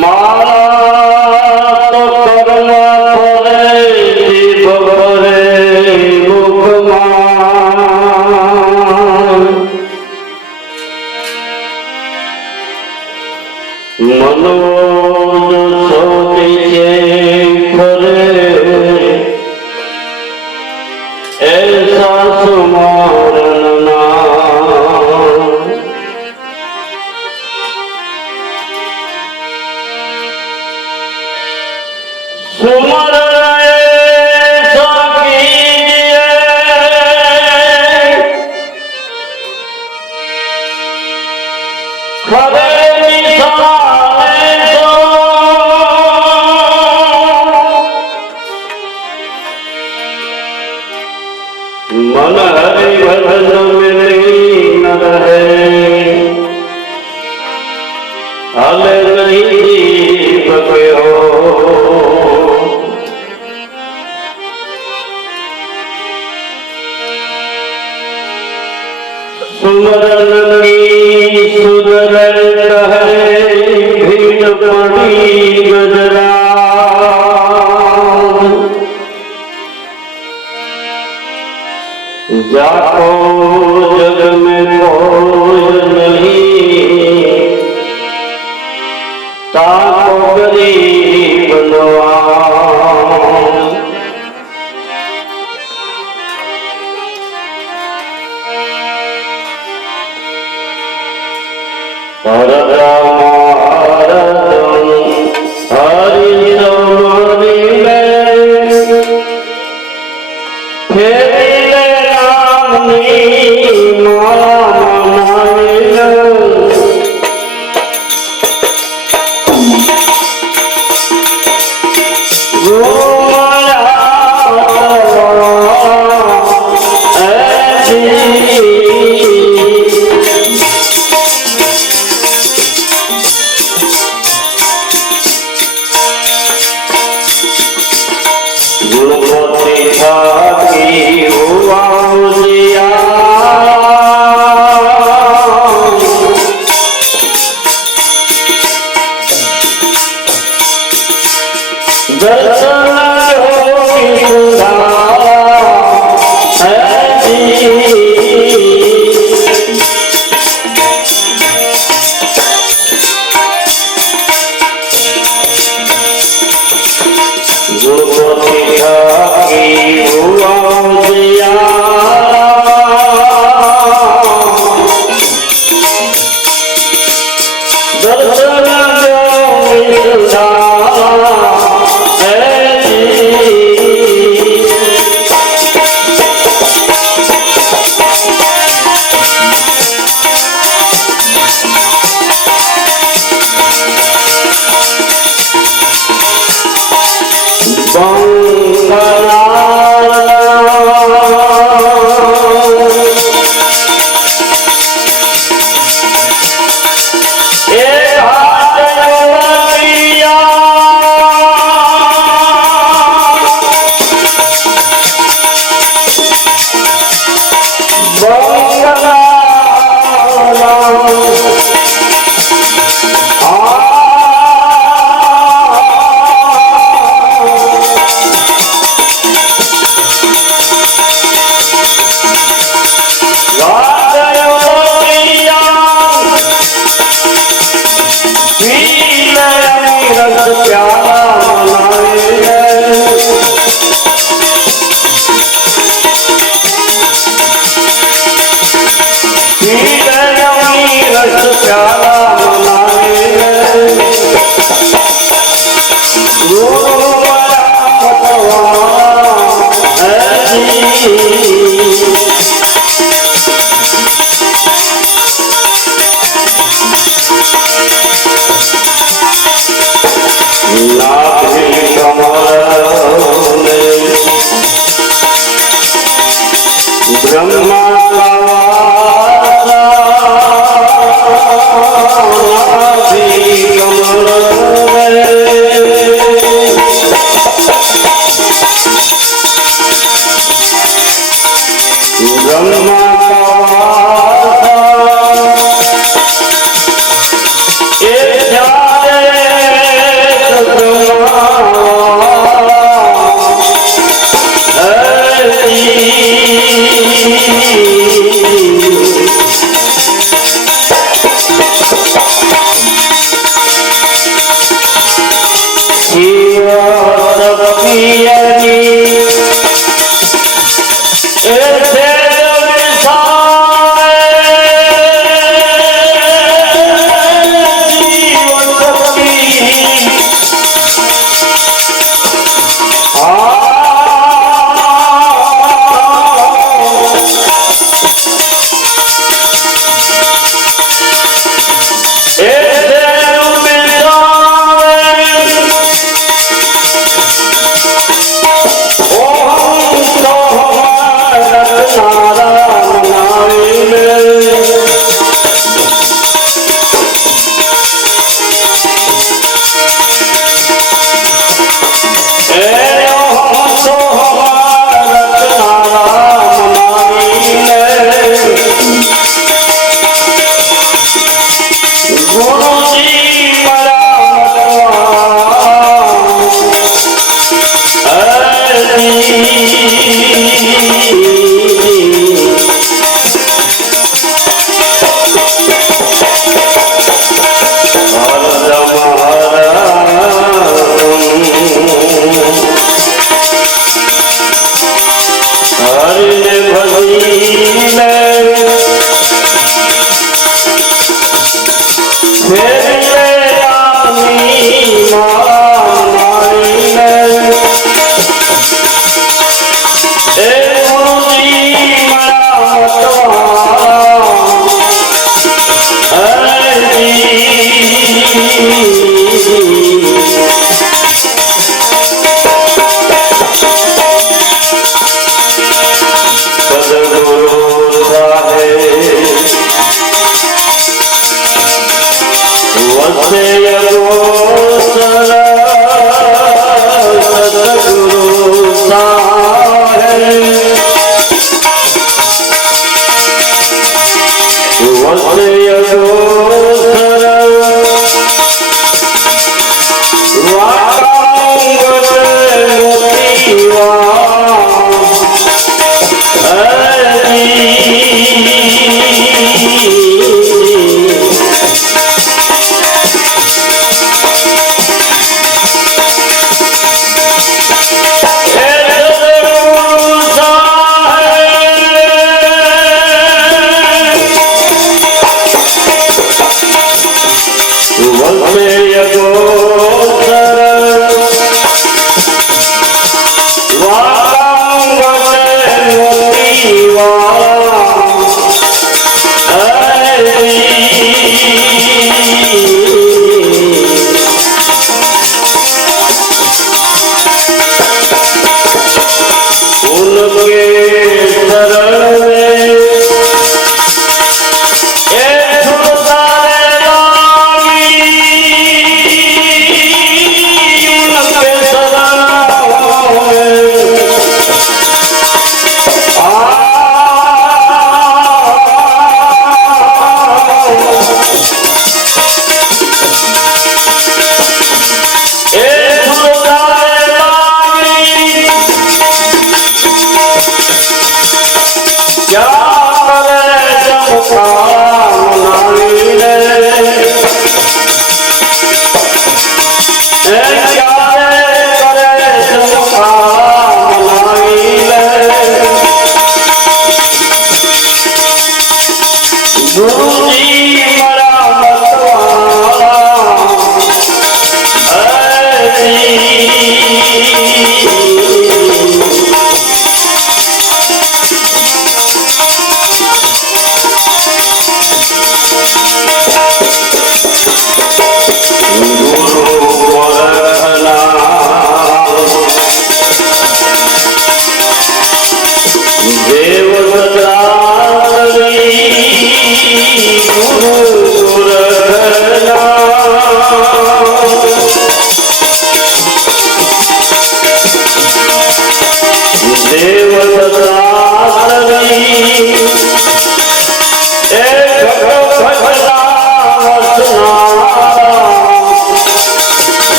माला तो करना पड़े जीव भरे मुखमान मनोज सोचे करे ऐसा सुमारन मन हरि भजन में नहीं न रहे हल नहीं दीपक हो सुमरन की सुधरन है भीड़ पड़ी गजरा जाको जग में कोई नहीं ताको गरीब नवाज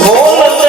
ખોલ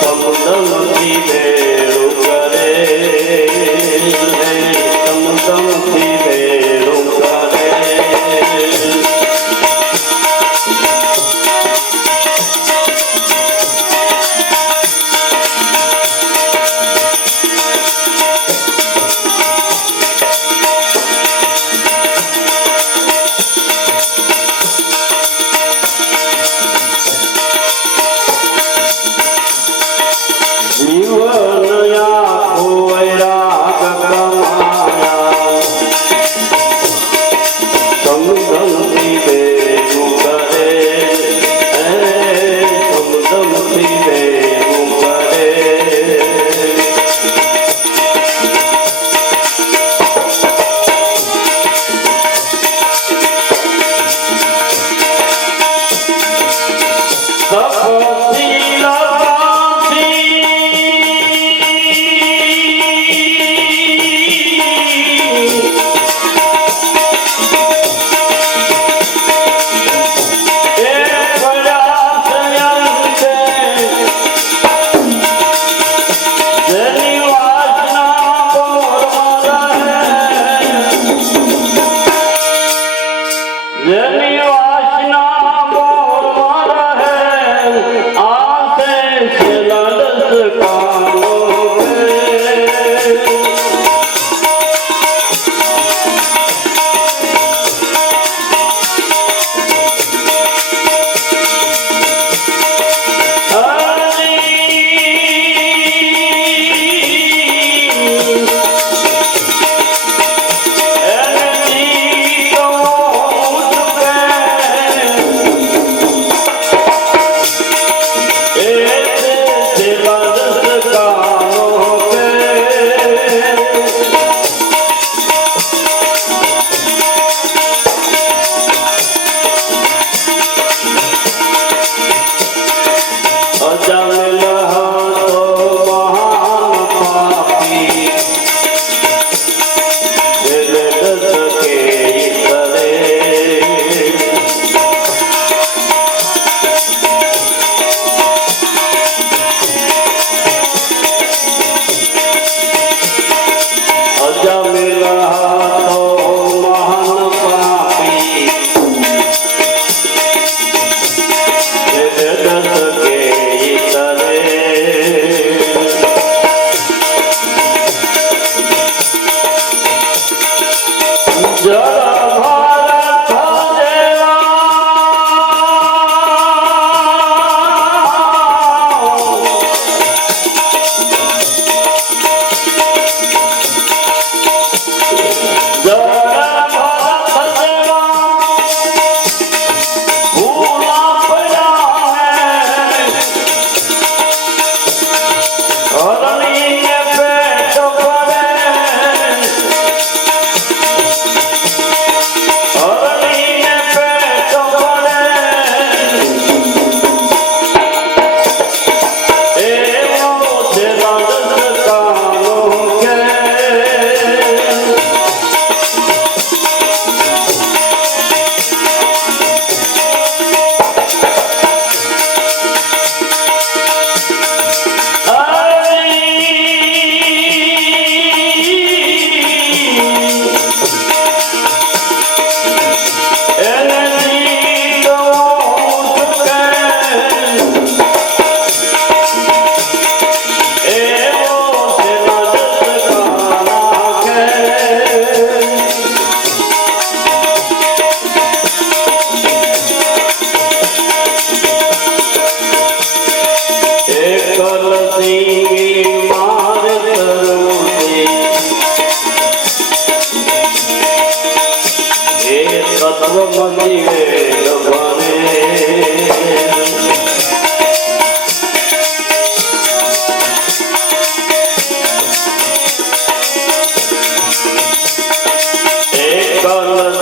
સમુદ્ર મંદી ભેળું કરે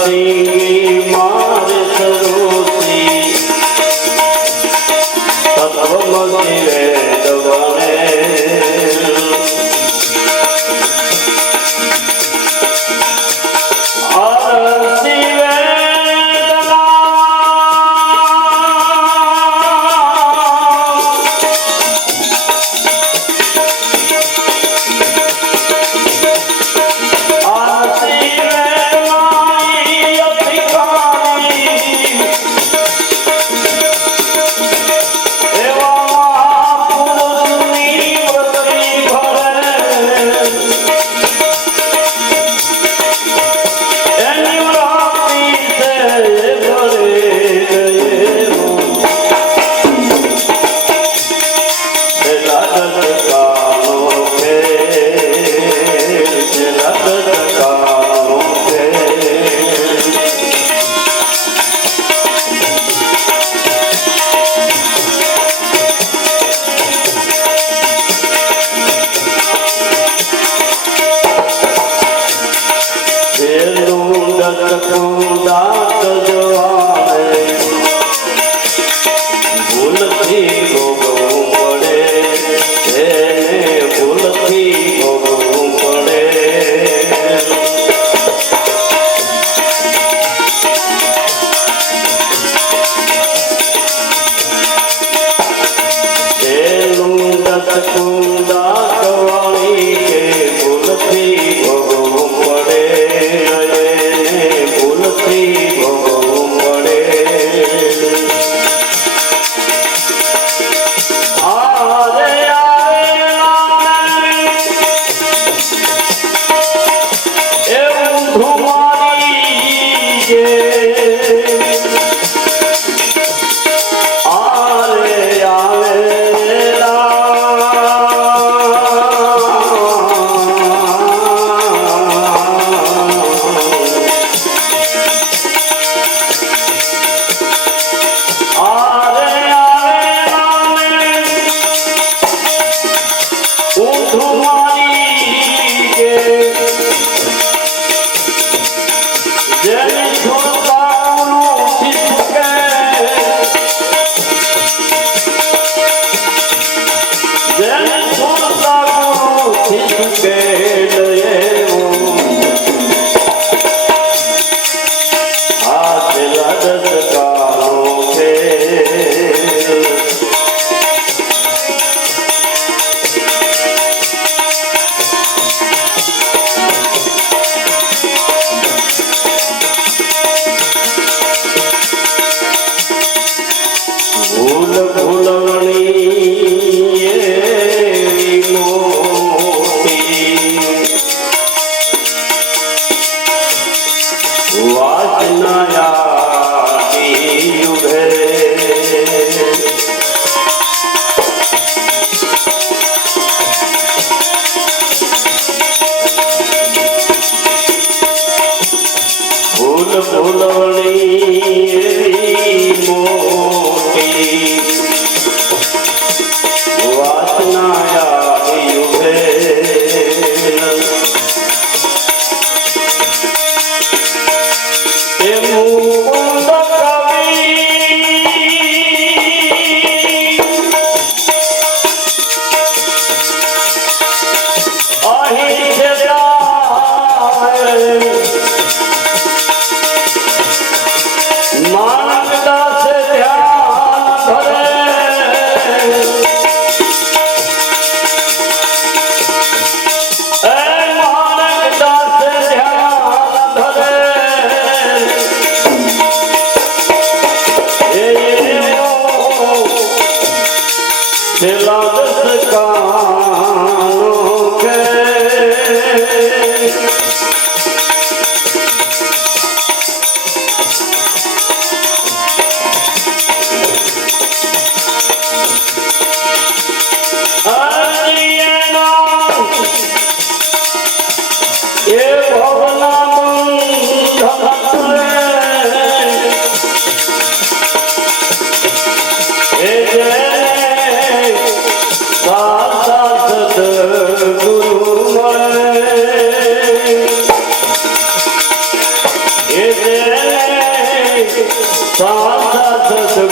નરસિંહ માર સરોસી તત્વમસી વેદ વણે દાત જવાને ભૂલથી ભોગવવું પડે એને ભૂલથી ભોગવવું પડે દાત વાળી કે ભૂલથી ભોગવવું પડે ભૂલથી ભોગવવું પડે આરે એવું ધુમારી કે આરે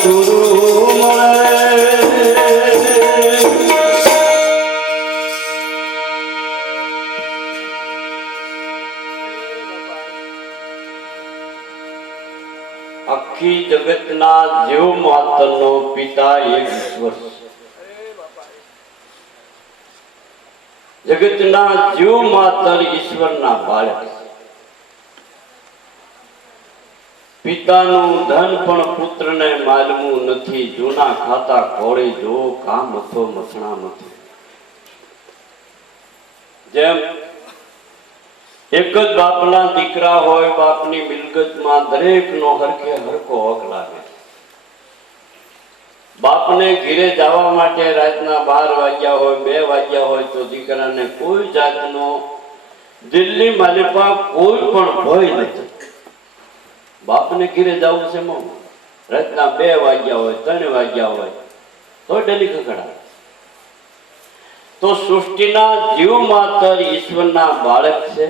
ગુરુ મળે આખી જગતના જીવ માત્રનો પિતા એક ઈશ્વર છે. જગતના જીવ માત્ર ઈશ્વરના બાળક છે. પિતાનું ધન પણ પુત્રને માલવું નથી. જૂના ખાતા કોળે જો કામ હતો મસણા નથી. જેમ એક જ બાપના દીકરા હોય, બાપની મિલકતમાં દરેકનો હરખે હરખો હક લાગે. બાપને ઘીરે જવા માટે રાતના 12 વાગ્યા હોય, 2 વાગ્યા હોય તો દીકરાને કોઈ જાતનો દિલ્હી માલિપા કોઈ પણ ભય નથી. બાપને ઘીરે જવું છે મમ રાતના 2 વાગ્યા હોય, 3 વાગ્યા હોય તો ડેલી ખખડાવે. તો સૃષ્ટિના જીવ માત્ર ઈશ્વરના બાળક છે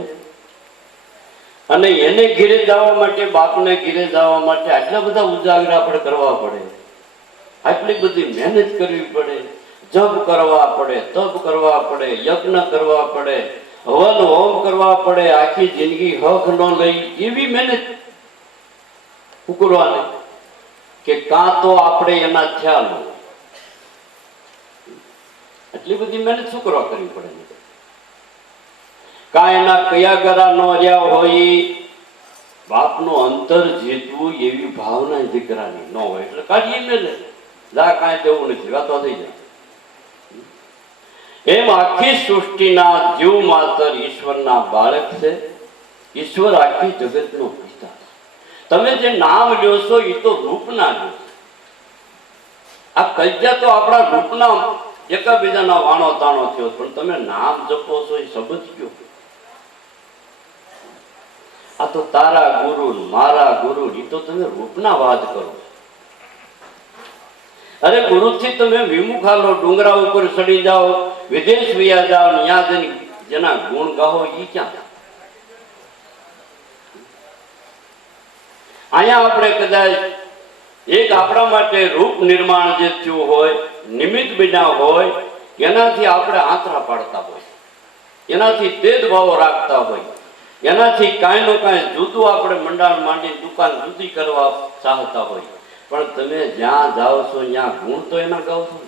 અને એને ઘીરે જવા માટે, બાપને ઘીરે જવા માટે આટલા બધા ઉજાગરા આપણે કરવા પડે, આટલી બધી મહેનત કરવી પડે, જપ કરવા પડે, તપ કરવા પડે, યજ્ઞ કરવા પડે, હવન હોમ કરવા પડે, આખી જિંદગી હક ન લઈ એવી મહેનત ઉકરવાની કે કાં તો આપણે એના ખ્યાલ એટલી બધી મહેનત શું કરવા કરવી પડે? કાં એના કયા ગરા ન રહ્યા હોય, બાપનો અંતર જીતવું એવી ભાવના દીકરાની ન હોય એટલે કાઢીએ મેલે જા કાંઈ દેવું નથી, વાતો થઈ જાય. એમ આખી સૃષ્ટિના જીવ માત્ર ઈશ્વરના બાળક છે. ઈશ્વર આખી જગતનો પિતા. તમે જે નામ લ્યો છો એ તો રૂપના લ્યો છો. આ કજ્જા તો આપણા રૂપના એકાબીજાના વાણો તાણો થયો, પણ તમે નામ જપો છો એ શબ્દ કયો? આ તો તારા ગુરુ મારા ગુરુ એ તો તમે રૂપના વાત કરો. અરે ગુરુથી તમે વિમુખ હાલો, ડુંગરા ઉપર ચડી જાઓ, વિદેશ વયા જાઓ, ત્યાં જઈને જેના ગુણ ગાઓ એ ક્યાં? અહીંયા આપણે કદાચ એક આપણા માટે રૂપ નિર્માણ જે થયું હોય, નિમિત્ત બન્યા હોય, એનાથી આપણે આંતરા પાડતા હોય, એનાથી ભેદભાવો રાખતા હોય, એનાથી કાંઈ નો કાંઈ જુદું આપણે મંડાણ માંડી દુકાન જુદી કરવા ચાહતા હોય. પણ તમે જ્યાં જાઓ છો ત્યાં ગુણ તો એના ગાઓ છો.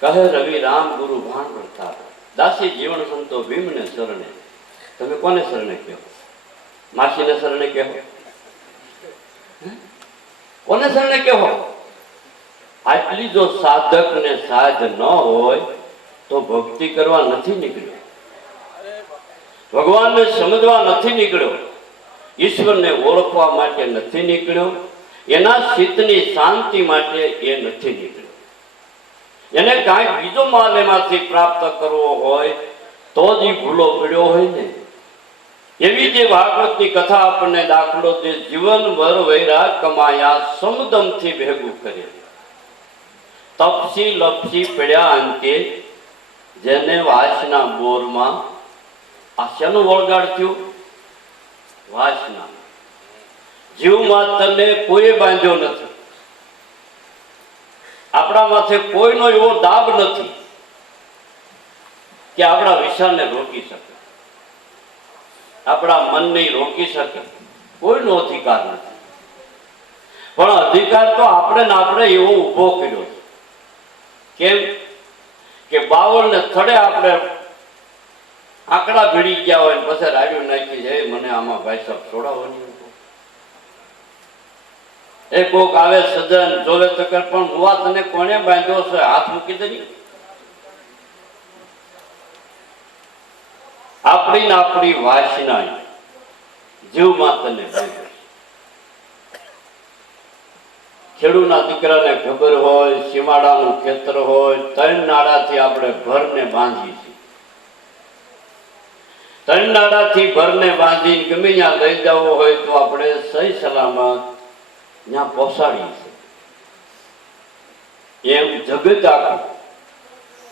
કહે રવિ રામ ગુરુ ભાણ કરતા દાસી જીવન સંતો ભીમને શરણે. તમે કોને શરણે કહો? માસીને શરણે કહો? કોને શરણે કહો? આટલી જો સાધક ને સાધ ન હોય તો ભક્તિ કરવા નથી નીકળ્યો, ભગવાનને સમજવા નથી નીકળ્યો, ઈશ્વરને ઓળખવા માટે નથી નીકળ્યો, એના ચિત્તની શાંતિ માટે એ નથી નીકળ્યો. એને કાંઈક બીજો માલ એમાંથી પ્રાપ્ત કરવો હોય તો જ એ ભૂલો પડ્યો હોય ને. એવી જે ભાગવતની કથા આપણને દાખલો દે, જીવનભર વૈરાગ કમાયા સમદમથી ભેગું કરે, તપસી લપસી પડ્યા અંતે જેને વાસના બોરમાં આ શેનું વળગાડ થયું? વાસના. જીવ માત્રને કોઈ બાંધ્યો નથી. આપણા માથે કોઈનો એવો દાબ નથી કે આપણા વિચારને રોકી શકે, આપણા મનને રોકી શકે. કોઈનો અધિકાર નથી. પણ અધિકાર તો આપણે એવો ઉભો કર્યો. કેમ કે 52 ને થડે આપણે આંકડા ભીડી ગયા હોય પછી રાડ્યું નાખી જાય, મને આમાં ભાઈ સાહેબ છોડાવવાની. એ કોક આવે સજ્જન જોવે ચક્કર, પણ મુવા તને કોને બાંધ્યો છે? હાથ મૂકી દે. આપણી વાસના જીવમાં તને બાંધ્યો. ખેડૂના દીકરાને ખબર હોય, સીમાડાનું ખેતર હોય, 3 નાડાથી આપણે ઘરને બાંધીએ છીએ. 3 નાડાથી ઘરને બાંધીને ગમે ત્યાં લઈ જવો હોય તો આપણે સહી સલામત ત્યાં પહોંચાડીએ છીએ. એમ જગત આખું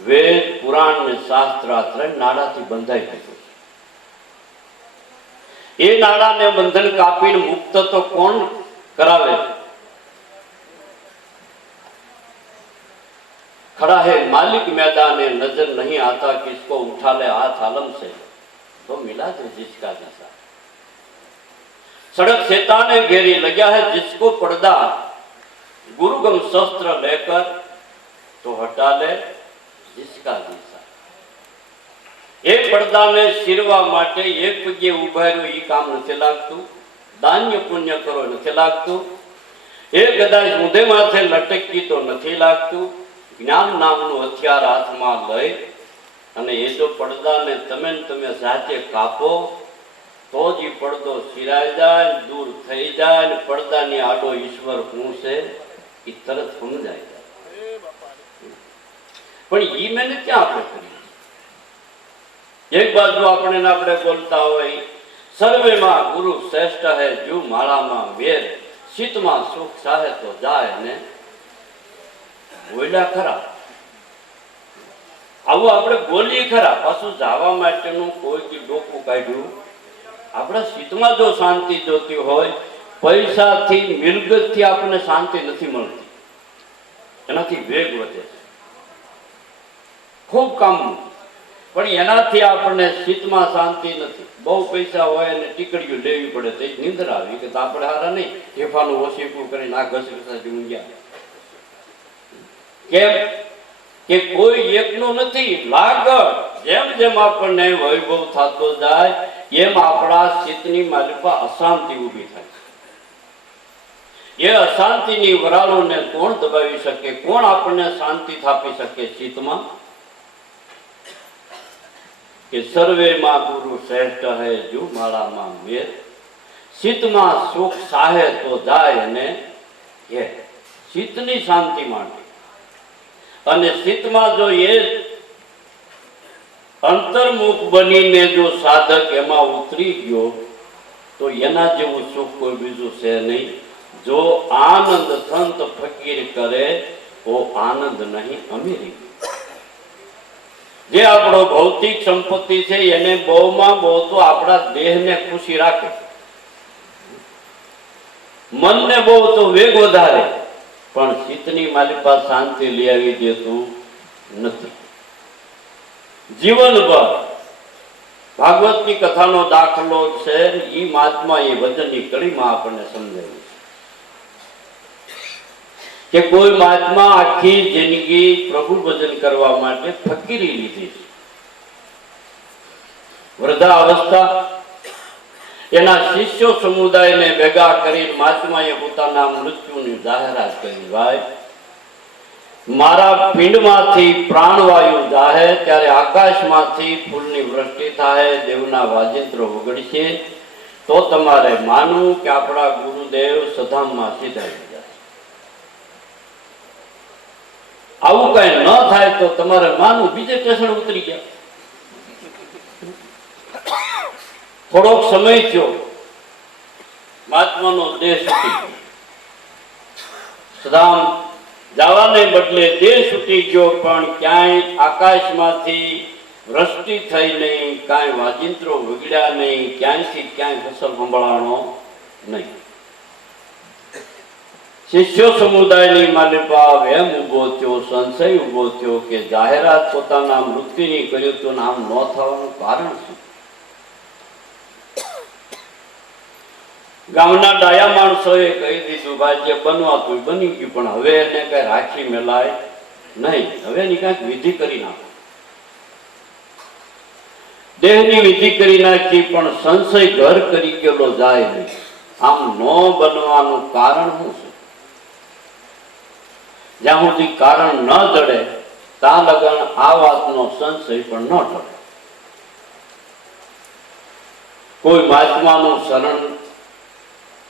વેદ પુરાણ ને શાસ્ત્ર 3 નાડાથી બંધાઈ ગયું છે. એ નાડાને બંધન કાપીને મુક્ત તો કોણ કરાવે? खड़ा है मालिक मैदान है, नजर नहीं आता किसको, उठा ले हाथ आलम से तो मिला दे जिसका दिशा। सड़क शैतान घेरी लगा है जिसको पर्दा, गुरुगम शस्त्र लेकर तो हटा ले जिसका दिशा। एक પડદાને શીરવા માટે એક પગે ઊભા રહ્યો એ કામ નથી લાગતું, દાન્ય પુણ્ય કરો નથી લાગતું, એ કદાચ ઊંધે માથે લટકી તો નથી લાગતું, જ્ઞાન નામનું હથિયાર હાથમાં લઈ અને એ જો પડદાને તમે જાતે કાપો તો જ એ પડદો શિરાઈ જાય, દૂર થઈ જાય ને પડદાની આડો ઈશ્વર શું છે એ તરત સમજાઈ જાય। પણ એ મહેનત ક્યાં આપણે કરી? एक बाजू अपने बोलता हो सर्वे मां गुरु श्रेष्ठ है, जू माला मां वेर, शीत मां सुख चाहे तो जाए ने बोल्या खरा। आवु आपणे बोलीए खरा, पाछुं जावा माटेनुं कोई डोकું કાઢ્યું। આપણા शीतમાં जो शांति जोती होय, पैसाथी मिलकतथी आपणे शांति નથી મળતી, એનાથી વેગ વધે છે, ખૂબ કામ, પણ એનાથી આપણને શીતમાં શાંતિ નથી। બહુ પૈસા હોય અને ટીકડીઓ લેવી પડે તો નીંદર આવી કે આપણે હારા નહીં હેફાનું ઓછીપું કરીને આ ઘસઘસાથી ઊંઘ્યા। કેમ કે કોઈ એકનું નથી, લાગડ જેમ જેમ આપણને વૈભવ થતો જાય એમ આપણા શીતની માલિપા અશાંતિ ઊભી થાય। એ અશાંતિની વરાળોને કોણ દબાવી શકે? કોણ આપણને શાંતિ થાપી શકે શીતમાં? कि सर्वे मां गुरु श्रेष्ठ है, जो माला मां वेर, शीत मां सुख साहे तो जाय ने ये शीतनी शांति माटे। अने शीत मां जो ये अंतर्मुख बनीने जो साधक एमा उतरी गयो तो एना जेवुं सुख कोई बीजुं छे नहीं। जो आनंद संत फकीर करे वो आनंद नहीं अमीरी। जे आपणो भौतिक संपत्ति है एने बहुमां बहु तो आपणा देहने खुशी राखे, मनने बहु तो वेग वधारे, पण शीतनी मालिपा शांति लई आवी देतुं नथी। जीवनभर भागवतनी कथानो दाखलो छे, ई महात्मा ए वचननी कड़ीमां आपणे समजाव्युं कि कोई महात्मा आखी जिंदगी प्रभु भजन करवा माटे फकीरी लीधी। वृद्धावस्था एना शिष्यो समुदाय ने भेगा करी महात्माए पोताना मृत्युनी जाहेरात करी। भाई मारा पिंडमांथी प्राणवायु जाहे त्यारे आकाशमांथी फूलनी वृष्टि थाय, देवना वाजिंत्रो वगड़शे तो तमारे मानવું કે આપણા ગુરુદેવ સધામમાં સીધાઈ ગયા। આવું કઈ ન થાય તો તમારે માનવું બીજે સ્ટેશન ઉતરી ગયા। થોડોક સમય થયો, મહાત્માનો દેહ છૂટી ગયો। સદામ જવાને બદલે દેહ છૂટી ગયો, પણ ક્યાંય આકાશમાંથી વૃષ્ટિ થઈ નહીં, કાંઈ વાજિંત્રો વગડ્યા નહીં, ક્યાંયથી ક્યાંય ફસલ સંભળાણો નહીં। शिष्यो समुदायनी मालिपा वेम उभो थयो, संशय उभो थयो कि जाहेरात पोताना मृत्युनी कर्यो तो नाम न थवानुं कारण शुं? गामना डाया माणसोए कही दीधुं भाई जे बनवातुं बनी गयुं, पण हवे एने कई राखी मेलाय नहीं, हवे एनी कांईक विधि करी नाखो। देहनी विधि करी नाखी पण संशय घर करी गेलो जाय नहीं। आम न बनवानुं कारण शुं छे? ज्यां सुधी कारण न जड़े त्या लगन आ वातनो संशय पण न टळे। कोई महात्मानुं शरण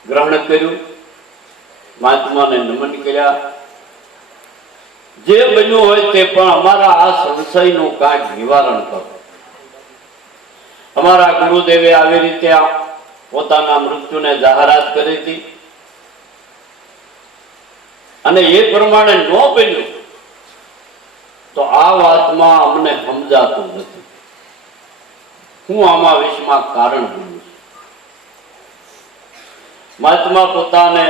ग्रहण कर्युं, महात्माने नमन कर्या, जे बन्युं होय ते पण अमारा आ संशयनुं कांईक निवारण करो। अमारा गुरुदेवे आवी रीते पोताना मृत्युने जाहेरात करी हती અને એ પ્રમાણે ન બન્યું તો આ વાતમાં અમને સમજાતું નથી। હું આમાં વિશમાં કારણ બન્યું છું। महात्मा પોતાને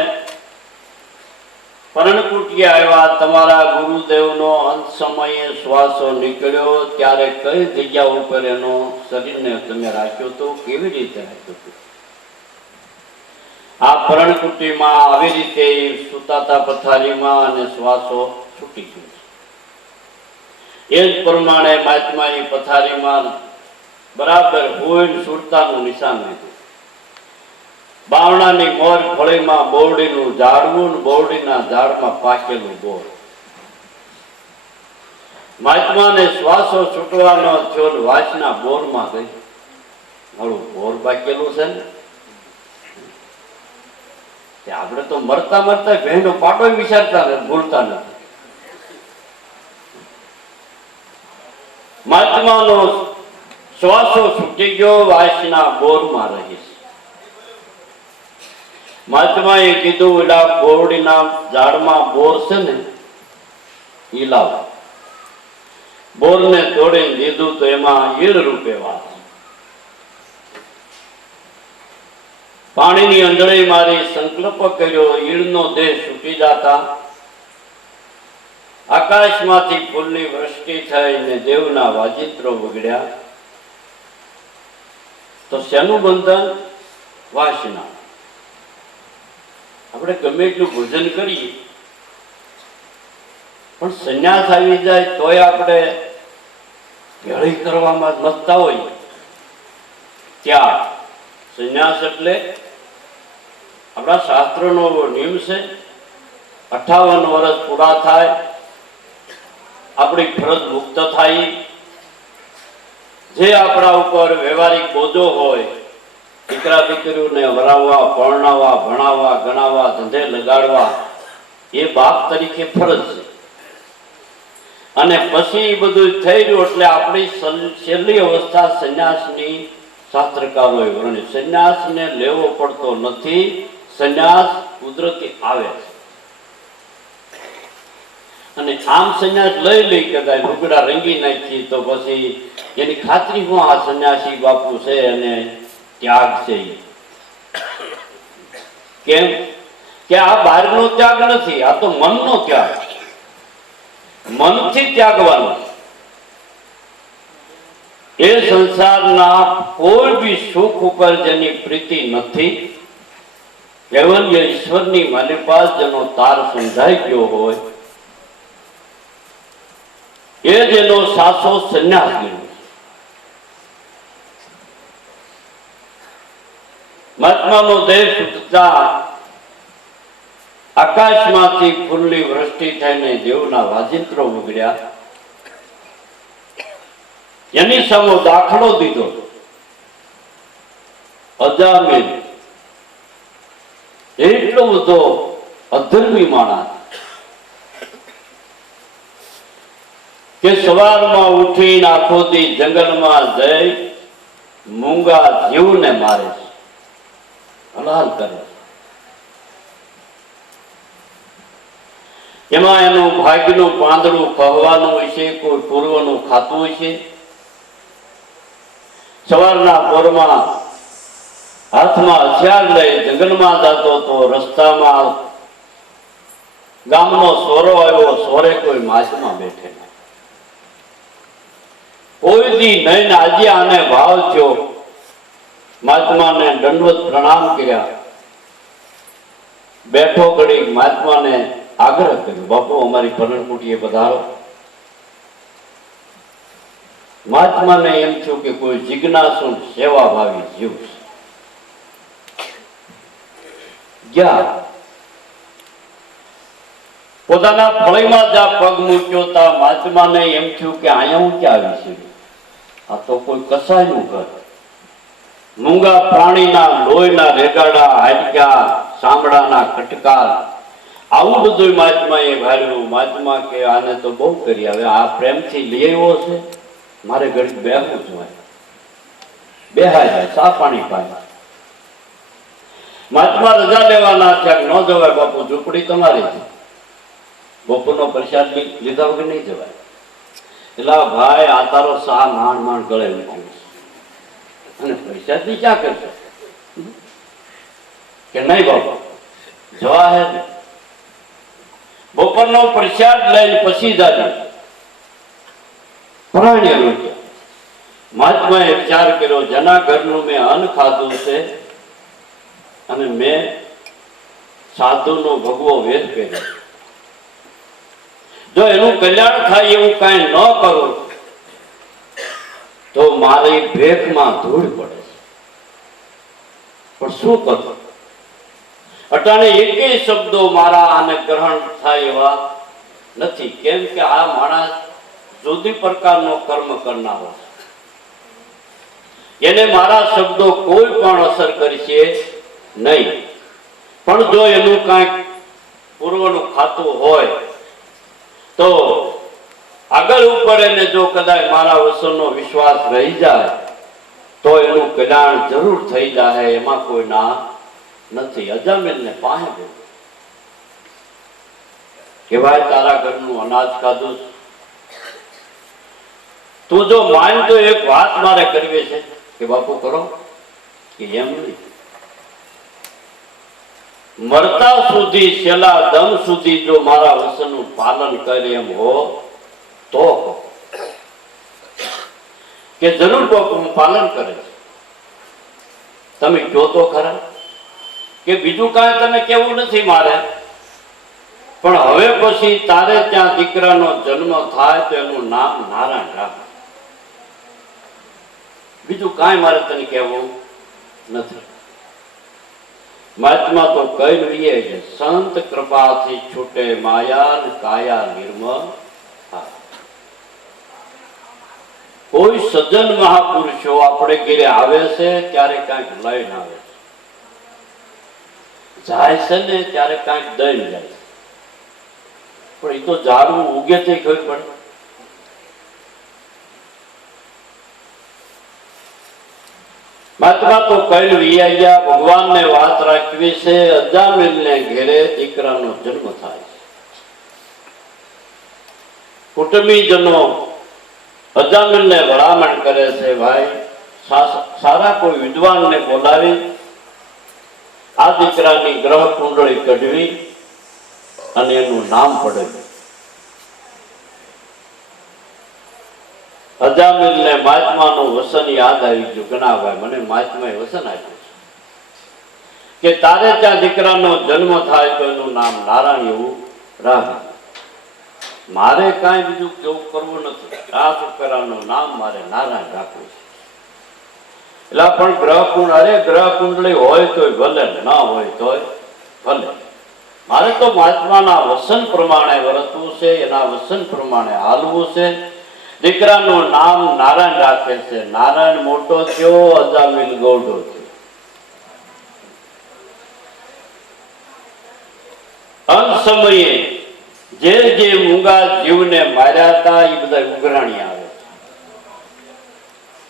પરણકુટીએ આવ્યા, તમારા ગુરુદેવનો અંત સમયે શ્વાસો નીકળ્યો ત્યારે કઈ જગ્યા ઉપર એનો શરીરને તમે રાખ્યો તો, કેવી રીતે રાખ્યો હતો? આ પરણકુટીમાં આવી રીતે સુતાતા પથારીમાં અને શ્વાસો છૂટી ગયો છે. એ જ પ્રમાણે મહાત્માએ પથારીમાં બરાબર હોઈને સુરતાનું નિશાન લીધું. બાવણાની મોર ફળીમાં બોરડીનું ઝાડવું, બોરડીના ઝાડમાં પાકેલું બોર. મહાત્માને શ્વાસો છૂટવાનો થયો, વાસના બોરમાં ગઈ. મારું બોર પાકેલું છે ને, આપણે તો મરતા મરતા બહેનો પાટો વિચારતા નથી, ભૂલતા નથી. મહાત્માનો શ્વાસો છૂટી ગયો, વાસના બોરમાં રહીશ. મહાત્માએ કીધું, એલા બોરડીના ઝાડમાં બોર છે ને, ઈ લાવો. બોરને તોડીને દીધું તો એમાં ઈડ રૂપે વાત. પાણીની અંજળી મારી, સંકલ્પ કર્યો, ઈડનો દેહ છૂટી જતા આકાશમાંથી ફૂલની વૃષ્ટિ થઈને દેવના વાજિત્રો વગડ્યા. તો શેનું બંધન? વાસના. આપણે ગમે એટલું ભોજન કરીએ પણ સંન્યાસ આવી જાય તોય આપણે ભેળી કરવામાં મથતા હોય. ત્યાગ. સંન્યાસ એટલે આપણા શાસ્ત્રનો નિયમ છે, 58 વર્ષ પૂરા થાય, આપણી ફરજ મુક્ત થાય. જે આપણા ઉપર વ્યવહારિક બોજો હોય, દીકરા દીકરીઓને વરાવવા, પરણાવવા, ભણાવવા, ગણાવવા, ધંધે લગાડવા, એ બાપ તરીકે ફરજ છે. અને પછી એ બધું થઈ ગયું એટલે આપણી છેલ્લી અવસ્થા સંન્યાસની શાસ્ત્રકારોએ વર્ણ્યું. સંન્યાસને લેવો પડતો નથી, સંન્યાસ કુદરતી આવે છે. અને આમ સંન્યાસ લઈ કદાચ લુગડા રંગી નાખી તો પછી એની ખાતરી હું આ સંન્યાસી બાપુ છે અને ત્યાગ છે. કેમ કે આ બહારનો ત્યાગ નથી, આ તો મનનો ત્યાગ. મનથી ત્યાગવાનો. એ સંસારના કોઈ બી સુખ ઉપર જેની પ્રીતિ નથી, કેવલ્ય ઈશ્વરની માલિપાસ જેનો તાર સમજાઈ ગયો હોય, એ જેનો સાચો સંન્યાસ ગયો. મહાત્માનો દેહ છૂટતા આકાશમાંથી ફૂલની વૃષ્ટિ થઈને દેવના વાજિત્રો વગડ્યા. એની સામે દાખલો દીધો અજામિલ. એટલો બધો અધર્મી માણસ કે સવારમાં ઉઠીને આખો દી જંગલમાં જઈ મૂંગા જીવને મારે છે, હલાલ કરે છે. એમાં એનું ભાગ્યનું પાંદડું કહવાનું હોય છે, કોઈ પૂર્વનું ખાતું હોય છે. સવારના પોરમાં હાથમાં હથિયાર લઈ જંગલમાં જતો તો રસ્તામાં ગામનો સોરો આવ્યો, સોરે કોઈ માછમાં બેઠેલા. કોઈ દી નહીં, આજે આને ભાવ થયો, મહાત્માને દંડવત પ્રણામ કર્યા. બેઠો ઘડી મહાત્માને આગ્રહ કર્યો, બાપુ અમારી પરણકુટીએ પધારો. મહાત્માને એમ થયું કે કોઈ જિજ્ઞાસુ સેવાભાવી જીવ છે. ગયા પોતાના ફળીમાં જ્યાં પગ મૂક્યો તા મહાત્માને એમ થયું કે અહીંયા હું ક્યાં આવી છું? આ તો કોઈ કસાયનું ઘર. મૂંગા પ્રાણીના લોહીના રેગાડા, હાડકા, ચામડાના કટકા, આવું બધું મહાત્માએ ભાર્યું. મહાત્મા કે આને તો બહુ કરી, હવે આ પ્રેમથી લઈ આવ્યો છે, મારે ઘડી બેહવું જોઈએ. બેહાય જાય, ચા પાણી પાય. મહાત્મા રજા લેવાના છે, ન જવાય બાપુ, ઝૂંપડી તમારી છે, બપોરનો પ્રસાદ લીધા વગર નહીં જવાય. એટલે ભાઈ આ તારો સા માંડ ગળે મૂક્યું અને પ્રસાદ ની ક્યાં કરશો કે નહીં બાપા જવા હે. બપોરનો પ્રસાદ લઈને પછી જાજે પ્રાણી રોક્યા. મહાત્માએ વિચાર કર્યો, જેના ઘરનું મેં અન્ન ખાધું છે અને મેં સાધુનો ભગવો વેદ કર્યો, જો એનું કલ્યાણ થાય એવું કાંઈ ન કરું તો મારી ભેખમાં ધૂળ પડે છે. પણ શું કરું? અટાણે એકેય શબ્દો મારા આને ગ્રહણ થાય એવા નથી. કેમ કે આ માણસ જુદી પ્રકારનો કર્મ કરનારો છે. એને મારા શબ્દો કોઈ પણ અસર કરશે નહીં. પણ જો એનું કાંઈક પૂર્વનું ખાતું હોય તો આગળ ઉપર એને જો કદાચ મારા વચનનો વિશ્વાસ રહી જાય તો એનું કલ્યાણ જરૂર થઈ જાય, એમાં કોઈ ના નથી. અજામિલને પાસે ગયો કે ભાઈ તારા ઘરનું અનાજ ખાધું, તું જો માન તો એક વાત મારે કરવી છે. કે બાપુ કરો. કે એમ નહીં, મરતા સુધી છેલ્લા દમ સુધી જો મારા વચનનું પાલન કરે એમ હો તો કે જરૂર હું પાલન કરે છે. તમે કહો તો ખરા કે બીજું કાંઈ તને કેવું નથી મારે, પણ હવે પછી તારે ત્યાં દીકરાનો જન્મ થાય તો એનું નામ નારાયણ રાખ. બીજું કાંઈ મારે તને કહેવું નથી. મહાત્મા તો કહી રહીએ છે, સંત કૃપાથી છૂટે માયા કાયા નિર્મળ. કોઈ સજ્જન મહાપુરુષો આપણે ઘેરે આવે છે ત્યારે કાંઈક લઈને આવે છે, જાય છે ને ત્યારે કાંઈક દઈને જાય છે. પણ એ તો ઝાડવું ઉગે તે ખબર પડે. મહાત્મા તો કહી રહ્યા, ભગવાનને વાત રાખવી છે. અજામિલને ઘેરે દીકરાનો જન્મ થાય છે. કુટુંબીજનો અજામિલને ભલામણ કરે છે, ભાઈ સારા કોઈ વિદ્વાનને બોલાવી આ દીકરાની ગ્રહ કુંડળી કઢવી અને એનું નામ પડે. અજામિલને મહાત્માનું વચન યાદ આવી ગયું કે ના ભાઈ, મને મહાત્માએ વચન આપ્યું છે કે તારે ત્યાં દીકરાનો જન્મ થાય તો એનું નામ નારાયણ એવું રાખ. મારે કાંઈ બીજું કેવું કરવું નથી. આ છોકરાનું નામ મારે નારાયણ રાખવું છે. એટલે પણ ગ્રહ કુંડળી હોય તોય ભલે, ના હોય તોય ભલે. મારે તો મહાત્માના વચન પ્રમાણે વર્તવું છે, એના વચન પ્રમાણે હાલવું છે. દીકરાનું નામ નારાયણ રાખે છે. નારાયણ મોટો થયો, અજામિલ ગૌડો થયો. અંત સમયે જે મૂંગા જીવને માર્યા હતા એ બધા ઉઘરાણી આવે.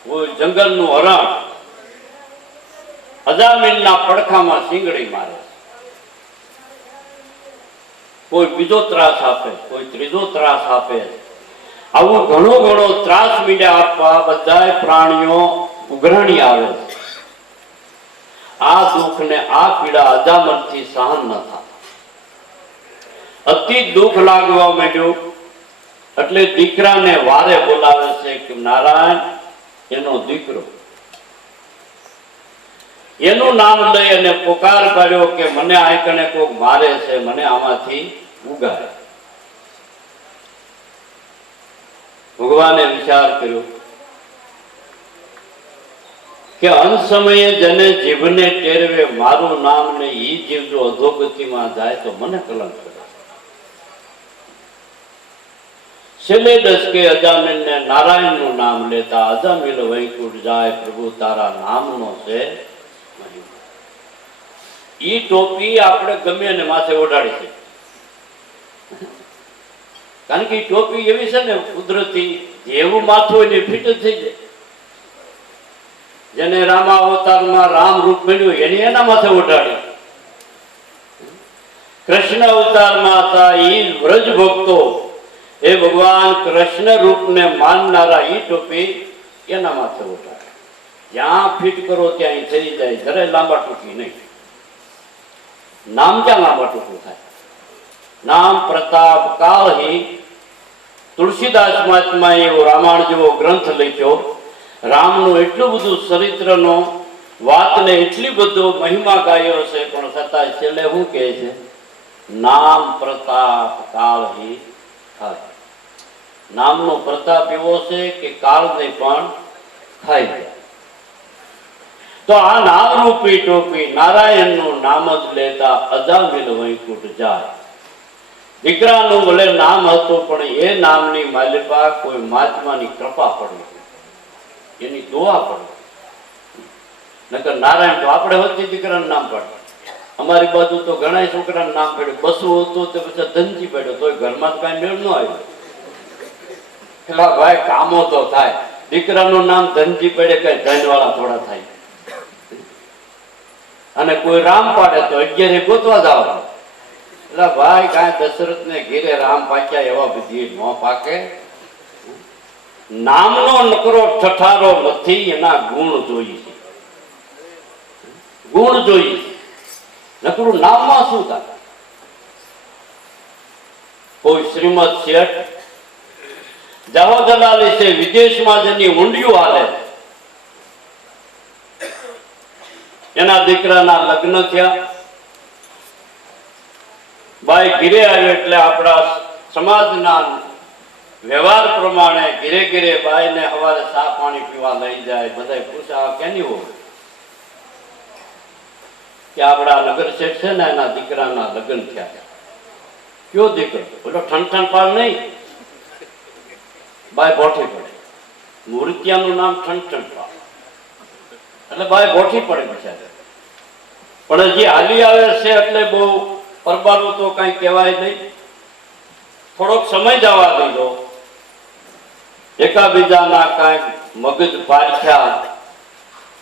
કોઈ જંગલનું હરણ અજામિલના પડખામાં સિંગડી મારે, કોઈ બીજો ત્રાસ આપે, કોઈ ત્રીજો ત્રાસ આપે. આવું ઘણો ત્રાસ મીંડ્યા આપવા બધા પ્રાણીઓ ઉઘરાણી આવે. આ દુઃખ ને આ પીડા અજામતથી સહન ન થાય. અતિ દુઃખ લાગવા માંડ્યું એટલે દીકરાને વારે બોલાવે છે કે નારાયણ એનો દીકરો, એનું નામ લઈ અને પોકાર કર્યો કે મને આંકણે કોક મારે છે, મને આમાંથી ઉગાડે. ભગવાને વિચાર કર્યો કે અંત સમયે જેને જીભને ટેરવે મારું નામ ને ઈ જીવ જો અધોગતિમાં જાય તો મને કલંક કરે. છેલ્લે દશકે અજામિલને નારાયણનું નામ લેતા અજામિલ વૈકુંઠ જાય. પ્રભુ તારા નામનો છે ઈ ટોપી આપણે ગમે એને માથે ઓઢાડી છે. કારણ કે ટોપી એવી છે ને કુદરતી, જેવું માથું હોય ને ફિટ જ થઈ જાય. જેને રામા અવતારમાં રામ રૂપ મળ્યું એની એના માથે ઓઢાડી. કૃષ્ણ અવતારમાં હતા ઈ વ્રજ ભક્તો એ ભગવાન કૃષ્ણ રૂપને માનનારા ઈ ટોપી એના માથે ઓઢાડે. જ્યાં ફિટ કરો ત્યાં થઈ જાય, જરા લાંબા ટૂંકી નહીં. નામ ક્યાં લાંબા ટૂંકું થાય? નામ પ્રતાપ કાળહી. તુલસીદાસ મહાત્માએ એવો રામાયણ જેવો ગ્રંથ લખ્યો, રામનું એટલું બધું ચરિત્રનો વાતને એટલી બધો મહિમા ગાયો છે, પણ છતાં છેલ્લે શું કહે છે? નામ પ્રતાપ કાળહી ખાય. નામનો પ્રતાપ એવો છે કે કાળને પણ ખાઈ જાય. તો આ નામ રૂપી ટોપી નારાયણનું નામ જ લેતા અજામિલ વૈકુંઠ જાય. દીકરાનું ભલે નામ હતું, પણ એ નામની માલિકા કોઈ મહાત્માની કૃપા પડી, એની દુઆ પડી. નકર નારાયણ તો આપણે હોતી દીકરાનું નામ પડે. અમારી બાજુ તો ઘણા છોકરાનું નામ પડ્યું. બસું હતું તો પછી ધનજી પડ્યો, તોય ઘરમાં કઈ મેળ ન આવ્યો. પેલા ભાઈ કામો તો થાય, દીકરાનું નામ ધનજી પડે, કઈ ધનવાળા થોડા થાય. અને કોઈ રામ પાડે તો 11 ગોતવા જવાનું. એટલે ભાઈ કાંઈ દશરથ ને ઘેરે રામ પાક્યા એવા બધી ન પાકે. નામનો નકરો ઠઠારો નથી, એના ગુણ જોઈએ છે. ગુણ જોઈએ, નકરું નામમાં શું થાય? કોઈ શ્રીમદ શેઠ જાહોદલાલી છે, વિદેશમાં જેની ઊંડિયું હાલે, એના દીકરાના લગ્ન થયા. બાઈ ઘીરે આવ્યો એટલે આપણા સમાજના વ્યવહાર પ્રમાણે ઘીરે ઘીરે બાઈને સવારે ચા પાણી પીવા લઈ જાય. બધા પૂછા કેની હોય કે આપણા નગર શેઠ છે ને, એના દીકરાના લગ્ન થયા. કયો દીકરો? બોલો ઠનઠન પાલ નહીં. બાઈ બોઠી પડે. મૂર્તિયાનું નામ ઠનઠન પાલ, એટલે બાઈ બોઠી પડે બિચારે. પણ હજી હાલી આવે છે એટલે બહુ પરબારું તો કઈ કહેવાય નહીં. થોડોક સમય જવા દીધો, એકાબીજાના કઈક મગજ પારખ્યા,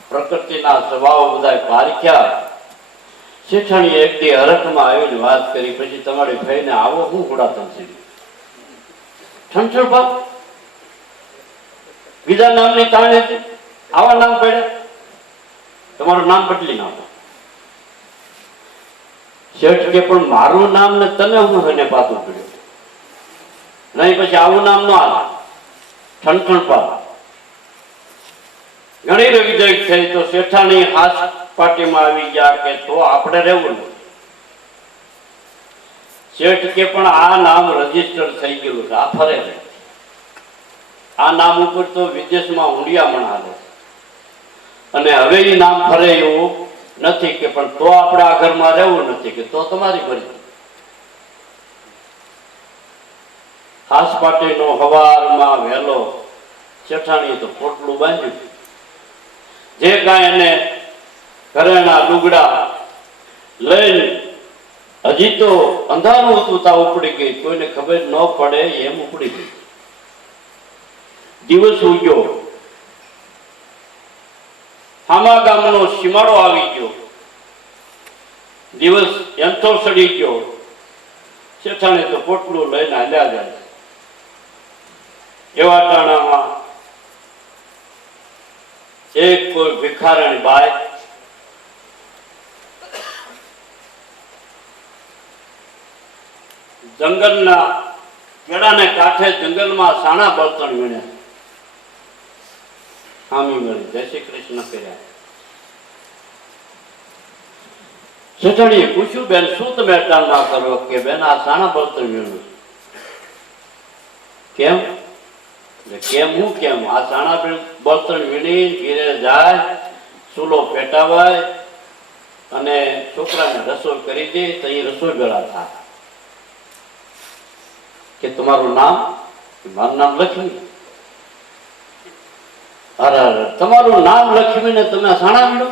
પ્રકૃતિના સ્વભાવ બધા પારખ્યા. શેઠાણી એક દી હરખમાં આવીને વાત કરી, પછી તમારી ભાઈને આવો હું ગુડાતન છે ઠણઠણ બાપ, બીજા નામની તાણ હતી, આવા નામ પડ્યા, તમારું નામ બદલી નાખો. શેઠ કે પણ મારું નામ ને તને હું એને પાછું પડ્યું નહીં, પછી આવું નામ ન આવે ઠણઠણ બાપ. ઘણી રવિજય થઈ તો શેઠાણી હાથ પાર્ટીમાં આવી ગયા કે તો આપણે રહેવું નથી. શેઠ કે પણ આ નામ રજીસ્ટર થઈ ગયેલું છે, આ ફરે છે. આ નામ ઉપર તો વિદેશમાં ઊંડિયામણ હાલે અને હવે એ નામ ફરે એવું નથી. કે પણ તો આપણે આ ઘરમાં રહેવું નથી. કે તો તમારી મરજી. હાસ પાર્ટીનો હવારમાં વહેલો શેઠાણીએ તો પોટલું બાંધ્યું. જે કાંઈ એને ઘરેણા લુગડા લઈને, હજી તો અંધારું હતું તા ઉપડી ગઈ, કોઈને ખબર ન પડે એમ ઉપડી ગઈ. દિવસ ઉગ્યો, હામા ગામનો સીમાડો આવી ગયો, દિવસ એંથો સડી ગયો. શેઠાણી તો પોટલું લઈને હાલ્યા જાય. એવા ટાણામાં એક કોઈ ભિખારણી બાઈ જંગલના કેળાને કાંઠે જંગલમાં સાણા બળતણ વીણ્યા. હામી મળી જય શ્રી કૃષ્ણ કર્યા. શેઠાણીએ પૂછ્યું, બેન શું તમે અટાણમાં કરો? કે બેન આ સાણા બળતણ વીણું. કેમ? કેમ હું કેમ? આ સાણા બળતણ વીણી ઘીરે જાય, ચૂલો પેટાવાય અને છોકરાને રસોઈ કરી દે તો એ રસોઈ વેળા થાય. કે તમારું નામ? મારું નામ લક્ષ્મી. અરે તમારું નામ લક્ષ્મી ને તમે સાણા વીણો?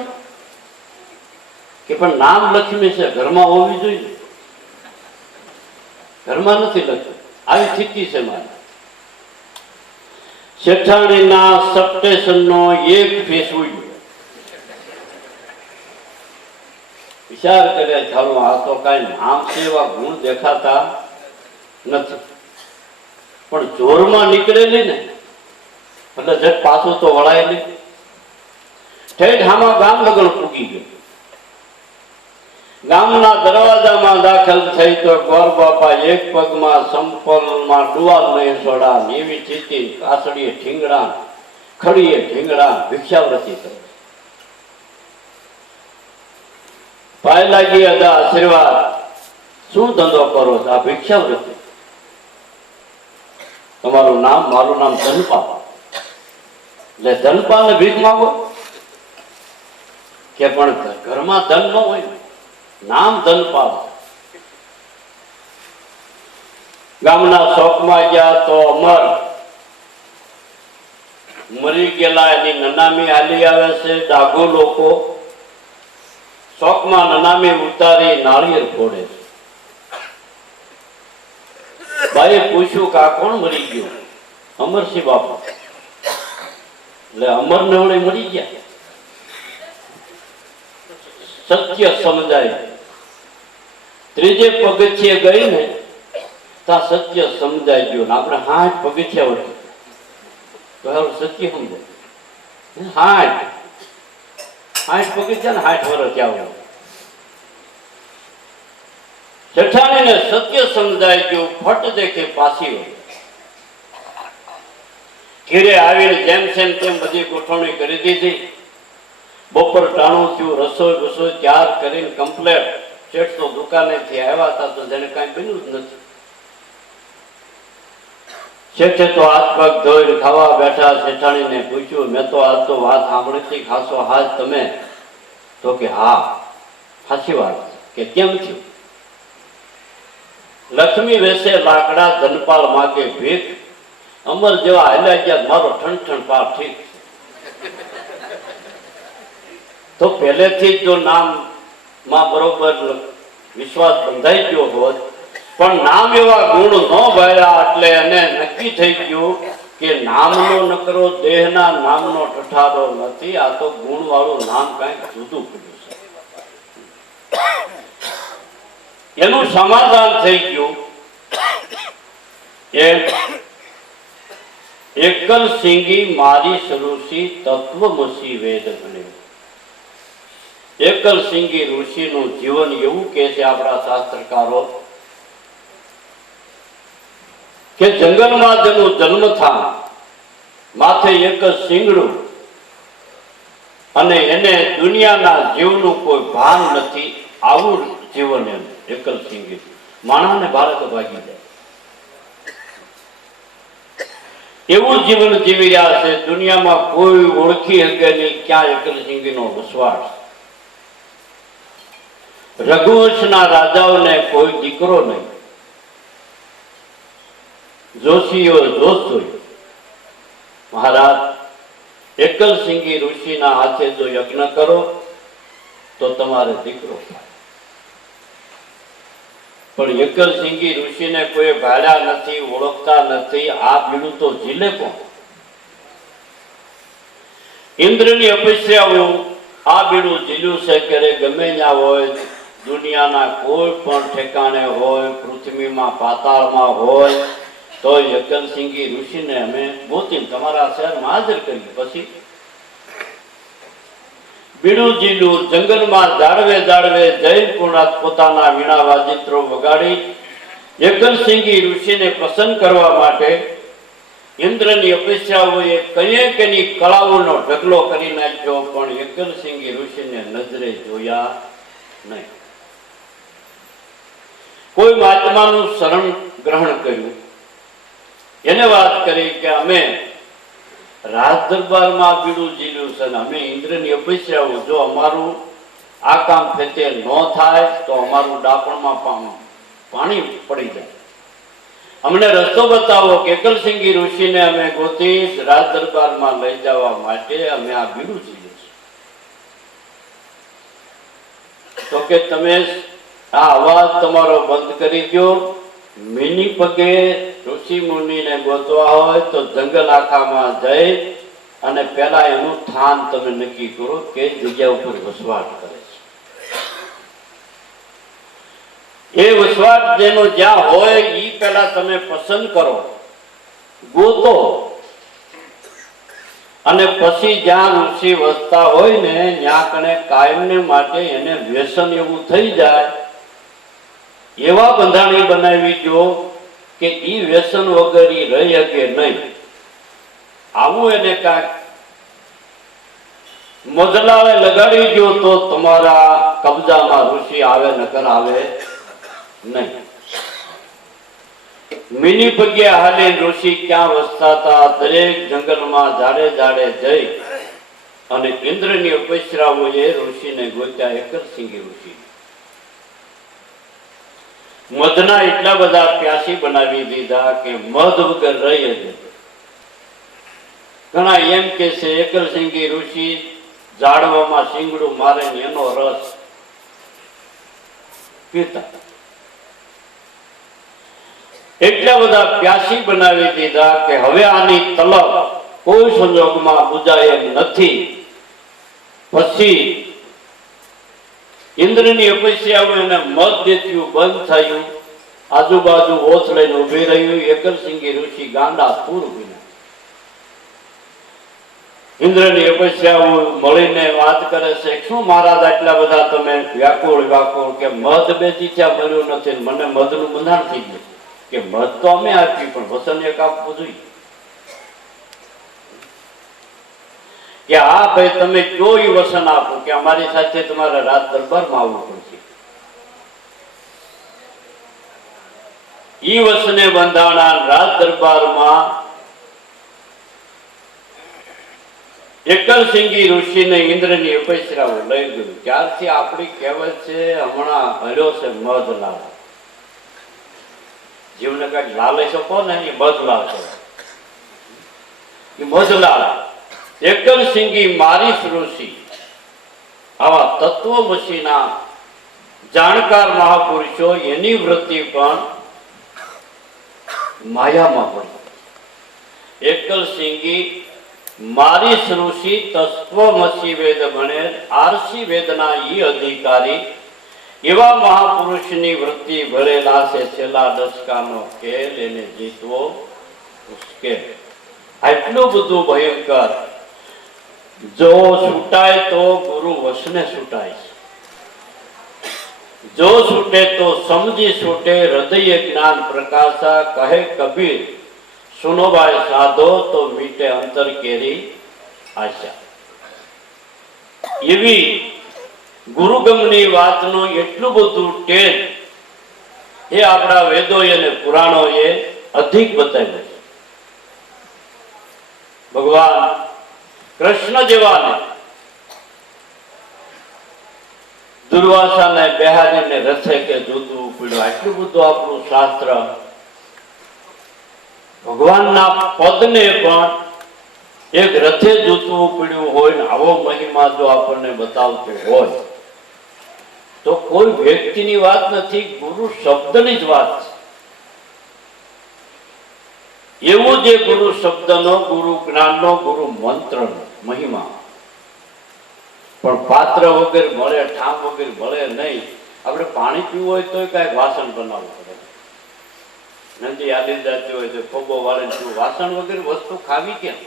કે પણ નામ લક્ષ્મી છે, ઘરમાં હોવી જોઈએ. ઘરમાં નથી લક્ષ્મી. આવી સ્થિતિ છે મારી. શેઠાણીના સબસ્ટેશનનો એક ફેસ ઉડ્યો. વિચાર કરે, ચાલો આ તો કઈ નામ છે એવા ગુણ દેખાતા નથી, પણ જોરમાં નીકળેલી ને એટલે જટ પાછું તો વળાય નહીં. ઠેઠ આમાં ગામ લગન પૂગી ગયો. ગામના દરવાજામાં દાખલ થઈ તો ગોર બાપા એક પગમાં સંપલમાં ડુવાલ નહીં સોડા એવી ચીતી કાસડીએ ઠીંગડા ખડીએ ઠીંગડા ભિક્ષાવૃત્તિ કરી. પાય લાગી અદા આશીર્વાદ, શું ધંધો કરો છો? આ ભિક્ષાવૃત્તિ. તમારું નામ? મારું નામ ધનપાલ. એટલે ધનપાલ ને ભીખ માંગો કે? પણ ઘરમાં ધન ન હોય, નામ ધનપાલ. ગામના શોકમાં ગયા તો અમર મરી ગયેલા એની નનામી હાલી આવે છે. ડાઘો લોકો શોકમાં નનામી ઉતારી નાળિયેર ફોડે છે. ભાઈએ પૂછ્યું કે આ કોણ મરી ગયું? અમરસિંહ બાપા. એટલે અમર ને વડે મરી ગયા. સત્ય સમજાય. ત્રીજે પગથિયે ગઈ ને ત્યાં સત્ય સમજાઈ ગયું. આપણે 60 પગથિયા વળે તો સત્ય સમજાય. 60 પગથિયા ને 60 વર્ષ આવું. જેઠાણીને સત્ય સમજાઈ ગયું. ફટ દેખે પાછી વળી. ઘેરે આવીને જેમ તેમ બધી ગોઠવણી કરી દીધી. બપોર ટાણું થયું. રસોઈ બસોઈ તૈયાર કરીને કમ્પ્લેટ. શેઠ તો દુકાનેથી આવ્યા હતા તો જેને કાંઈ બન્યું જ નથી. શેઠે તો હાથ પગ ધોઈને ખાવા બેઠા. શેઠાણીને પૂછ્યું, મેં તો આજ તો વાત સાંભળી હતી, ખાસો હાજ તમે? તો કે હા સાચી વાત. કે કેમ થયું? લક્ષ્મી વેસે લાકડા, ધનપાલ માગે ભીખ. અમર જેવા હાલ્યા ગયા, મારો ઠણ પાર ઠીક. તો પહેલેથી જ જો નામ માં બરોબર વિશ્વાસ બંધાઈ ગયો હોત, પણ નામ એવા ગુણ ન ભર્યા એટલે એને નક્કી થઈ ગયું કે નામનો નકરો દેહના નામનો ઠઠારો નથી. આ તો ગુણ વાળું નામ કઈક જુદું પડ્યું છે. એનું સમાધાન થઈ ગયું. એકલ સિંગી મારી સરુષિ તત્વમસી વેદ બન્યો. એકલ સિંગી ઋષિનું જીવન એવું કે છે આપણા શાસ્ત્રકારો કે જંગલમાં જેનું જન્મ થા, માથે એક જ સિંગડું, અને એને દુનિયાના જીવનું કોઈ ભાન નથી. આવું જીવન એમ એકલ સિંગી. માણસને ભારત ભાગી જાય એવું જીવન જીવી રહ્યા છે. દુનિયામાં કોઈ ઓળખી શકે નહીં ક્યાં એકલ સિંગીનો વસવાટ. રઘુવંશના રાજાઓને કોઈ દીકરો નહીં. જોશીઓ જોશ જોયું. મહારાજ એકલ સિંગી ઋષિના હાથે જો યજ્ઞ કરો તો તમારે દીકરો થાય. પણ એકલ સિંગી ઋષિને કોઈ ભાડ્યા નથી, ઓળખતા નથી. આ પીડું તો ઝીલે કોણ? ઇન્દ્રની અપેક્ષાઓ આ બીડું ઝીલ્યું છે. ક્યારે ગમે ત્યાં હોય, દુનિયાના કોઈ પણ ઠેકાણે હોય, પૃથ્વીમાં પાતાળમાં હોય, તો એકલ સિંગી ઋષિને અમે ગોતી તમારા શહેરમાં હાજર કરી. પછી બીડું ઝીલું જંગલમાં જાળવે જાળવે જૈન પૂર્ણાત પોતાના વીણા વાજિત્રો વગાડી એકલ સિંગી ઋષિને પ્રસન્ન કરવા માટે ઇન્દ્રની અપેક્ષાઓએ કંઈક એની કળાઓનો ઢગલો કરી નાખ્યો. પણ એકલ સિંગી ઋષિને નજરે જોયા નહીં. કોઈ મહાત્માનું શરણ ગ્રહણ કર્યું. એને વાત કરી કે અમે રાજ દરબારમાં બીડું ઝીલ્યું છે ને અમે ઇન્દ્રની અપેક્ષાઓ, જો અમારું આ કામ ફેતે ન થાય તો અમારું ડાપણમાં પાણી પડી જાય. અમને રસ્તો બતાવો. કે એકલ સિંગી ઋષિને અમે ગોતી રાજ દરબારમાં લઈ જવા માટે અમે આ બીડું ઝીલ્યું છે. તો કે તમે આ અવાજ તમારો બંધ કરી દો. મીની પગે ઋષિ મુનિને ગોતવા હોય તો જંગલ આખામાં જઈ અને પેલા એનું સ્થાન તમે નક્કી કરો કે જગ્યા ઉપર વસવાટ કરે છે. એ વસવાટ જેનો જ્યાં હોય એ પેલા તમે પસંદ કરો, ગોતો, અને પછી જ્યાં ઋષિ વસતા હોય ને ત્યાં કણે કાયમને માટે એને વ્યસન એવું થઈ જાય, એવા બંધાણી બનાવી દો કે ઈ વ્યસન વગર ઈ રહી શકે નહીં. આવું એને કાંઈક મજલાળે લગાડી દો તો તમારા કબજામાં ઋષિ આવે, નકર આવે નહીં. મિની પગ્યા હાલે ઋષિ ક્યાં વસતા હતા? દરેક જંગલમાં ઝાડે ઝાડે જઈ અને ઇન્દ્રની અપેક્ષાઓએ ઋષિને ગોત્યા. એકરસિંગી ઋષિ મધના એટલા બધા પ્યાસી બનાવી દીધા કે મધ વગર રહી જ. ઘણા એમ કે છે એકરસિંગી ઋષિ ઝાડવામાં શીંગડું મારે એનો રસ પીતા. એટલા બધા પ્યાસી બનાવી દીધા કે હવે આની તલબ કોઈ સંજોગમાં બુજાય એમ નથી. પછી ઇન્દ્રની અપેક્ષાઓ એને મત દેત્યું બંધ થયું. આજુબાજુ ઓથ લઈને ઉભી રહ્યું. એકરસિંગી ઋષિ ગાંડા પૂર બન્યા. ઇન્દ્રની અપેક્ષાઓ મળીને વાત કરે છે, શું મહારાજ આટલા બધા તમે વ્યાકુળ વ્યાકુળ કે મધ બેચી ત્યાં મળ્યું નથી, મને મધનું બંધાણ થઈ ગયું કે મધ તો અમે આપી પણ વસન એક આપવું જોઈએ કે હા ભાઈ તમે કયો ઈ વસન આપો કે અમારી સાથે તમારે રાત દરબારમાં આવવું પડશે. ઈ વસને બંધાણા રાત દરબારમાં એકરસિંગી ઋષિને ઇન્દ્રની અપેક્ષાઓ લઈ ગયું. ત્યારથી આપણી કહેવત છે હમણાં હર્યો છે મધ લાલ. જીવને કઈક લાલે શકો ને એ મધલાલ છે. એ મધલાલ એકરસિંગી મારી ઋષિ આવા તત્વમસીના જાણકાર મહાપુરુષો એની વૃત્તિ પણ માયામાં પડી. એકરસિંગી મારી ઋષિ તત્વમસી વેદ ભણે આરસી વેદના ઈ અધિકારી એવા મહાપુરુષની વૃત્તિ ભરેલા છે. છેલ્લા દશકાનો ખેલ એને જીતવો મુશ્કેલ. આટલું બધું ભયંકર. જો છૂટાય તો ગુરુ વસને છૂટાય છે. જો છૂટે તો સમજી છૂટે. હૃદય જ્ઞાન પ્રકાશા કહે કબીર. સુનો ભાઈ સાધો તો મીટે અંતર કેરી આશા. એવી ગુરુગમની વાતનો એટલું બધું ટેજ એ આપણા વેદો અને પુરાણો એ અધિક બતાવ્યું છે. ભગવાન કૃષ્ણ જેવાને દુર્વાસાને બેહારીને રથે કે જોતું પડ્યું. આટલું બધું આપણું શાસ્ત્ર ભગવાનના પદને પણ એક રથે જોતું પડ્યું હોય ને આવો મહિમા જો આપણને બતાવતો હોય તો કોઈ વ્યક્તિની વાત નથી, ગુરુ શબ્દની જ વાત છે. એવું જે ગુરુ શબ્દનો, ગુરુ જ્ઞાનનો, ગુરુ મંત્રનો મહિમા પણ પાત્ર વગર મળે, ઠામ વગર મળે નહીં. આપણે પાણી પીવું હોય તો કઈક વાસણ બનાવવું પડે. નદી આલી જતી હોય તો ખોબો વાળીને પીવું. વાસણ વગર વસ્તુ ખાવી કેમ?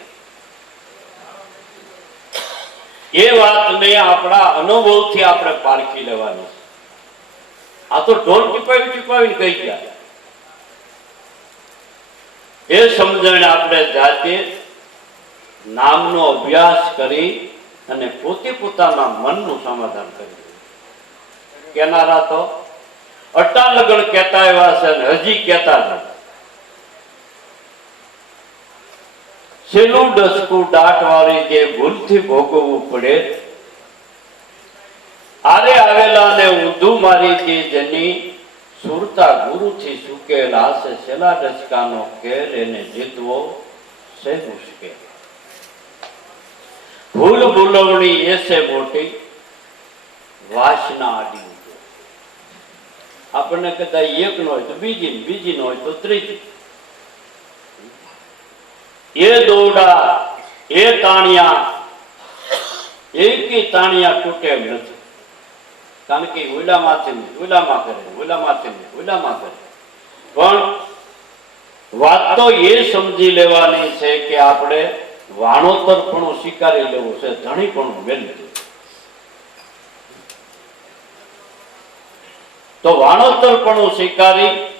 એ વાતને આપણા અનુભવથી આપણે પારખી લેવાની છે. આ તો ઢોલ ટીપાવી ટીપાવીને કહી ગયા. એ સમજણ આપણે જાતે નામનો અભ્યાસ કરી અને પોતે પોતાના મનનું સમાધાન કરી. કેનારા તો અટાલગણ કહેતા એવા છે ને હજી કહેતા છે. છેલ્લું ડસકું દાટ વાળી જે ભૂલથી ભોગવવું પડે. આરે આવેલા ને ઊંધું મારી જે જેની સુરતા ગુરુથી સુકેલા છે. છેલ્લા ડસકાનો ખેલ એને જીતવો છે મુશ્કેલ. ભૂલ ભૂલવણી એ છે મોટી વાસના આડી. આપણને કદાચ એક નો હોય તો બીજી, બીજી નો હોય તો ત્રીજી. એ દોરડા, એ તાણિયા, એકી તાણિયા તૂટે એમ નથી. કારણ કે ઓલામાંથી ઓલામાં કરે, ઓલામાંથી ઓલામાં કરે. પણ વાત તો એ સમજી લેવાની છે કે આપણે વાણોતરપણું સ્વીકારી લેવું છે, ધણીપણું મેળવી લેવું. તો વાણોતરપણું સ્વીકારી